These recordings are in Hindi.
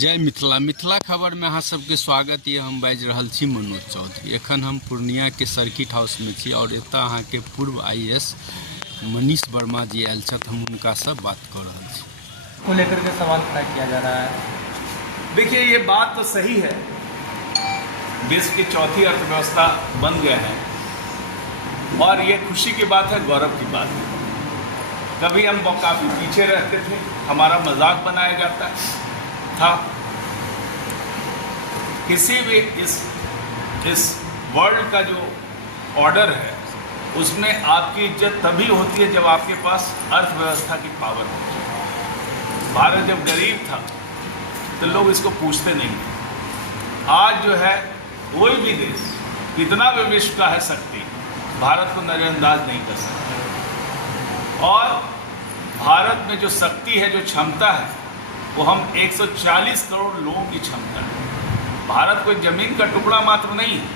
जय मिथिला मिथिला खबर में अहाँ सबके स्वागत ये। हम बाजि रहल छी मनोज चौधरी। एखन हम पूर्णिया के सर्किट हाउस में छी और एतऽ अहाँ के पूर्व IAS मनीष वर्मा जी आयल छथि। हम उनका से बात कर रहे छी। को लेकर के सवाल खड़ा किया जा रहा है। देखिए, ये बात तो सही है, देश की चौथी अर्थव्यवस्था बन गए हैं और ये खुशी की बात है, गौरव की बात है। कभी हम काफ़ी पीछे रहते थे, हमारा मजाक बनाया जाता था। किसी भी इस वर्ल्ड का जो ऑर्डर है उसमें आपकी इज्जत तभी होती है जब आपके पास अर्थव्यवस्था की पावर होती है। भारत जब गरीब था तो लोग इसको पूछते नहीं थे। आज जो है कोई भी देश कितना भी विश्व का है शक्ति, भारत को नज़रअंदाज नहीं कर सकता। और भारत में जो शक्ति है, जो क्षमता है, वो हम 140 करोड़ लोगों की क्षमता है। भारत कोई जमीन का टुकड़ा मात्र नहीं है,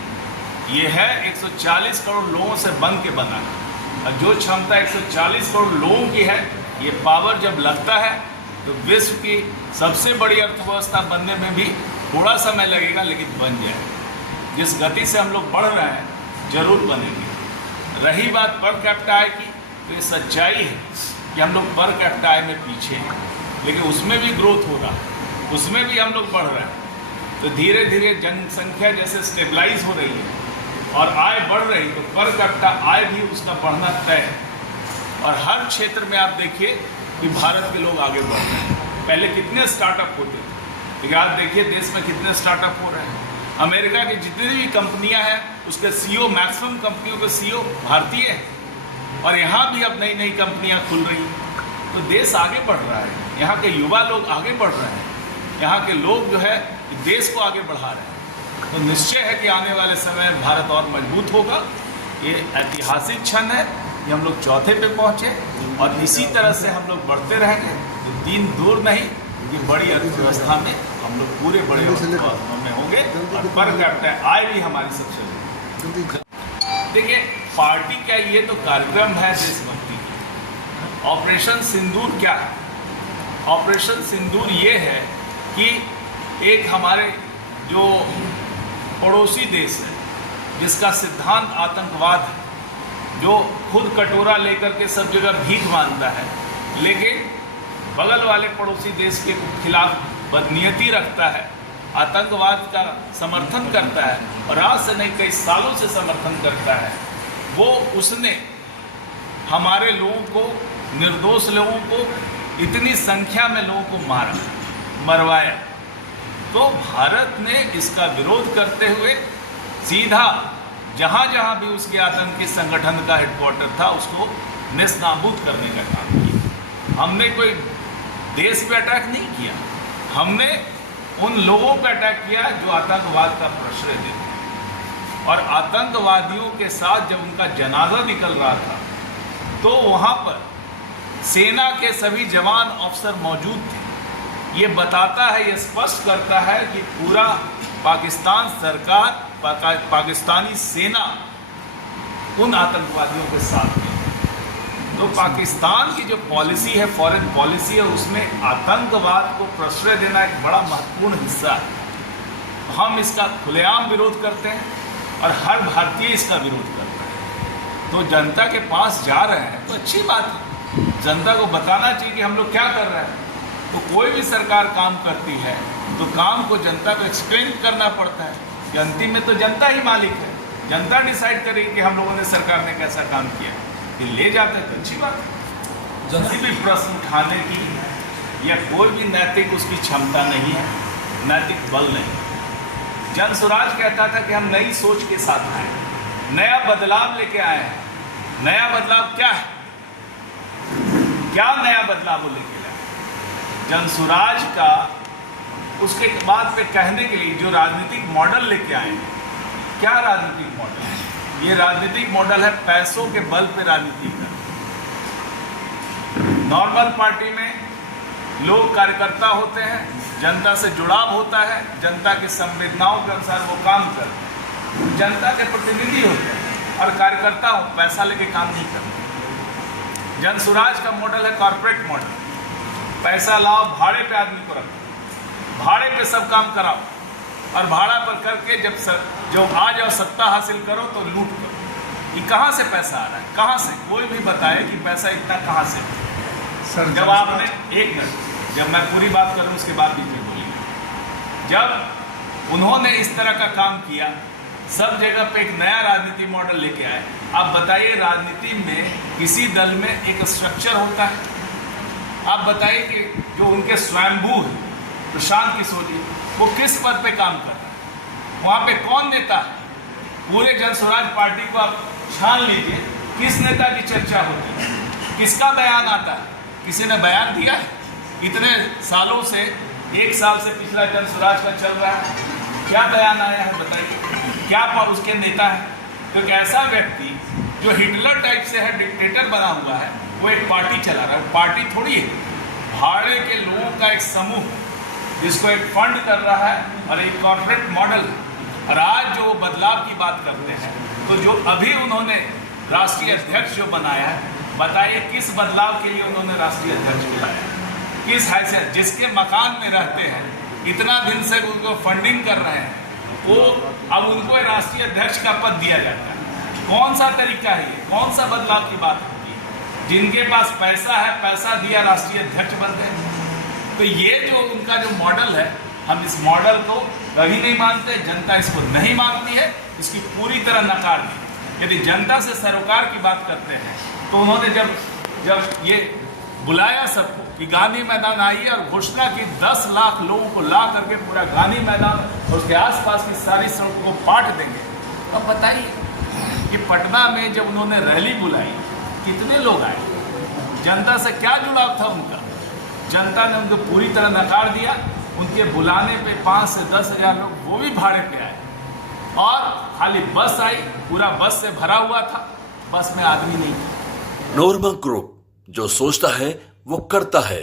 ये है 140 करोड़ लोगों से बन के बना है। और जो क्षमता 140 करोड़ लोगों की है, ये पावर जब लगता है तो विश्व की सबसे बड़ी अर्थव्यवस्था बनने में भी थोड़ा समय लगेगा, लेकिन बन जाएगा। जिस गति से हम लोग बढ़ रहे हैं जरूर बनेंगे। रही बात पर कैपिटा आय की, तो ये सच्चाई है कि हम लोग पर कैपिटा आय में पीछे हैं, लेकिन उसमें भी ग्रोथ हो रहा है, उसमें भी हम लोग बढ़ रहे हैं। तो धीरे धीरे जनसंख्या जैसे स्टेबलाइज हो रही है और आय बढ़ रही, तो पर कैपिटा आय भी उसका बढ़ना तय है। और हर क्षेत्र में आप देखिए कि भारत के लोग आगे बढ़ रहे हैं। पहले कितने स्टार्टअप होते थे, लेकिन आज देखिए देश में कितने स्टार्टअप हो रहे हैं। अमेरिका की जितनी भी कंपनियां हैं उसके CEO, मैक्सिमम कंपनियों के CEO भारतीय हैं। और यहाँ भी अब नई नई कंपनियां खुल रही हैं। तो देश आगे बढ़ रहा है, यहाँ के युवा लोग आगे बढ़ रहे हैं, यहाँ के लोग जो है देश को आगे बढ़ा रहे हैं। तो निश्चय है कि आने वाले समय में भारत और मजबूत होगा। ये ऐतिहासिक क्षण है कि हम लोग चौथे पे पहुँचे और इसी तरह से हम लोग बढ़ते रहेंगे। तो दिन दूर नहीं कि बड़ी अर्थव्यवस्था में हम लोग पूरे बड़े अर्थव्यवस्था में होंगे और पर कैपिटा आय भी हमारी सबसे। देखिए, पार्टी क्या, ये तो कार्यक्रम है देशभक्ति की। ऑपरेशन सिंदूर क्या है? ऑपरेशन सिंदूर ये है कि एक हमारे जो पड़ोसी देश है जिसका सिद्धांत आतंकवाद है, जो खुद कटोरा लेकर के सब जगह भीख मांगता है, लेकिन बगल वाले पड़ोसी देश के खिलाफ बदनीयती रखता है, आतंकवाद का समर्थन करता है और आज से नहीं कई सालों से समर्थन करता है, वो उसने हमारे लोगों को, निर्दोष लोगों को, इतनी संख्या में लोगों को मरवाया। तो भारत ने इसका विरोध करते हुए सीधा जहाँ जहाँ भी उसके आतंकी संगठन का हेडक्वार्टर था उसको नेस्तनाबूद करने का काम किया। हमने कोई देश पे अटैक नहीं किया, हमने उन लोगों पे अटैक किया जो आतंकवाद का प्रश्रय देते हैं। और आतंकवादियों के साथ जब उनका जनाजा निकल रहा था तो वहाँ पर सेना के सभी जवान अफसर मौजूद थे। ये बताता है, ये स्पष्ट करता है कि पूरा पाकिस्तान सरकार, पाकिस्तानी सेना उन आतंकवादियों के साथ है। तो पाकिस्तान की जो पॉलिसी है, फॉरेन पॉलिसी है, उसमें आतंकवाद को प्रश्रय देना एक बड़ा महत्वपूर्ण हिस्सा है। हम इसका खुलेआम विरोध करते हैं और हर भारतीय इसका विरोध करता है। तो जनता के पास जा रहे हैं तो अच्छी बात है, जनता को बताना चाहिए कि हम लोग क्या कर रहे हैं। तो कोई भी सरकार काम करती है तो काम को जनता को एक्सप्लेन करना पड़ता है कि अंतिम में तो जनता ही मालिक है। जनता डिसाइड करेगी कि हम लोगों ने, सरकार ने कैसा काम किया। ये ले जाते हैं तो अच्छी बात है। किसी भी प्रश्न उठाने की या कोई भी नैतिक उसकी क्षमता नहीं है, नैतिक बल नहीं। जन स्वराज कहता था कि हम नई सोच के साथ आए, नया बदलाव लेके आए हैं। नया बदलाव क्या है? क्या नया बदलाव वो लेके लाए? जन स्वराज का उसके बाद पे कहने के लिए जो राजनीतिक मॉडल लेके आए हैं, क्या राजनीतिक मॉडल है? ये राजनीतिक मॉडल है पैसों के बल पे राजनीति का। नॉर्मल पार्टी में लोग कार्यकर्ता होते हैं, जनता से जुड़ाव होता है, जनता की संवेदनाओं के अनुसार वो काम करते हैं, जनता के प्रतिनिधि होते हैं और कार्यकर्ता पैसा लेके काम नहीं करते। जन स्वराज का मॉडल है कॉर्पोरेट मॉडल। पैसा लाओ, भाड़े पे आदमी को रखो, भाड़े पे पे सब काम कराओ और भाड़ा पर करके जब आ जाओ सत्ता हासिल करो तो लूट करो। ये कहाँ से पैसा आ रहा है, कहाँ से? कोई भी बताए कि पैसा इतना कहाँ से? सर जब आपने एक मिनट, जब मैं पूरी बात करूँ उसके बाद भी फिर बोलिए। जब उन्होंने इस तरह का काम किया, सब जगह पे एक नया राजनीति मॉडल लेके आए। आप बताइए, राजनीति में किसी दल में एक स्ट्रक्चर होता है? आप बताइए कि जो उनके स्वयंभू है प्रशांत किशोर जी, वो किस पद पे काम कर रहे हैं? वहाँ पे कौन नेता है? पूरे जन स्वराज पार्टी को आप छान लीजिए, किस नेता की चर्चा होती है, किसका बयान आता है? किसी ने बयान दिया है? इतने सालों से, एक साल से पिछला जन स्वराज का चल रहा है, क्या बयान आया है बताइए? क्या उसके नेता है? क्योंकि ऐसा व्यक्ति जो हिटलर टाइप से है, डिक्टेटर बना हुआ है, वो एक पार्टी चला रहा है। पार्टी थोड़ी है, भाड़े के लोगों का एक समूह जिसको एक फंड कर रहा है और एक कॉर्पोरेट मॉडल है। और आज जो बदलाव की बात करते हैं, तो जो अभी उन्होंने राष्ट्रीय अध्यक्ष जो बनाया है, बताइए किस बदलाव के लिए उन्होंने राष्ट्रीय अध्यक्ष बुलाया? किस हैसियत? जिसके मकान में रहते हैं, इतना दिन से उनको फंडिंग कर रहे हैं, वो अब उनको राष्ट्रीय अध्यक्ष का पद दिया जाता है। कौन सा तरीका है ये? कौन सा बदलाव की बात होती है? जिनके पास पैसा है, पैसा दिया, राष्ट्रीय अध्यक्ष बनते हैं। तो ये जो उनका जो मॉडल है, हम इस मॉडल को कभी नहीं मानते, जनता इसको नहीं मानती है, इसकी पूरी तरह नकार दी। यदि जनता से सरोकार की बात करते हैं, तो उन्होंने जब ये बुलाया सबको कि गांधी मैदान आइए और घोषणा की 10 लाख लोगों को ला करके पूरा गांधी मैदान और उसके आसपास की सारी सड़कों को पाट देंगे। अब बताइए कि पटना में जब उन्होंने रैली बुलाई, कितने लोग आए? जनता से क्या जुड़ाव था उनका? जनता ने उनको पूरी तरह नकार दिया। उनके बुलाने पे 5 से 10 हज़ार लोग, वो भी भाड़े पे आए, और खाली बस आई, पूरा बस से भरा हुआ था, बस में आदमी नहीं था। नोरमा ग्रुप, जो सोचता है वो करता है।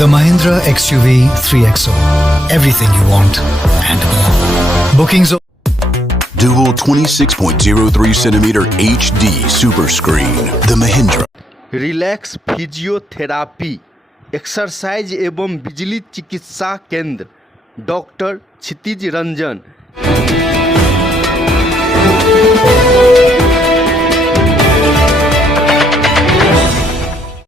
The Mahindra XUV 3XO. Everything you want and more. Bookings. Dual 26.03 centimeter HD super screen. The Mahindra. Relax physiotherapy, exercise एवं बिजली चिकित्सा केंद्र, डॉक्टर क्षितिज रंजन।